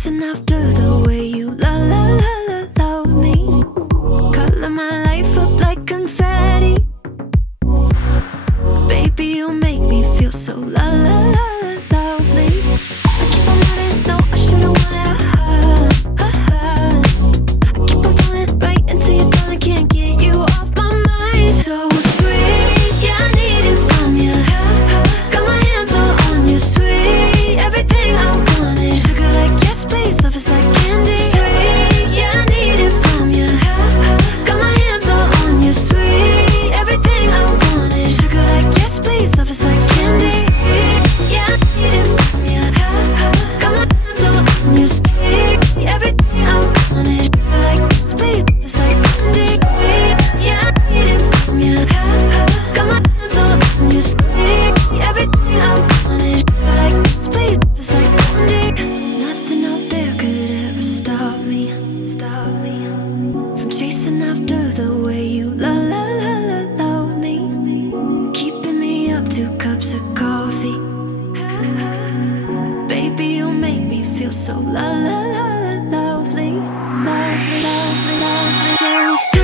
chasing after the way you love me. Color my life up like confetti. Baby, you make me feel so lovely. I keep on running, no, I should've wanted I keep on pulling right into your thought, I can't get you off my mind. So sweet, yeah, I need it from you. Got my hands all on you, sweet. Everything I want is sugar like yes, please. Love is like candy. Sweet, yeah, I need it from you. Got my hands all on you, sweet. Everything I want is sugar like yes, please. Love is like candy. Sweet, yeah, I need it from you. Got my hands all on you, sweet. Everything I want is sugar like yes, please. Love is like candy. Sweet, yeah, I need it from you. Got my hands all on you, sweet. Everything I want is sugar like yes, please. Love is like candy. Nothing out there could ever stop me from chasing after the way you love me. Keeping me up 2 cups of coffee. Baby, you make me feel so lovely. So sweet.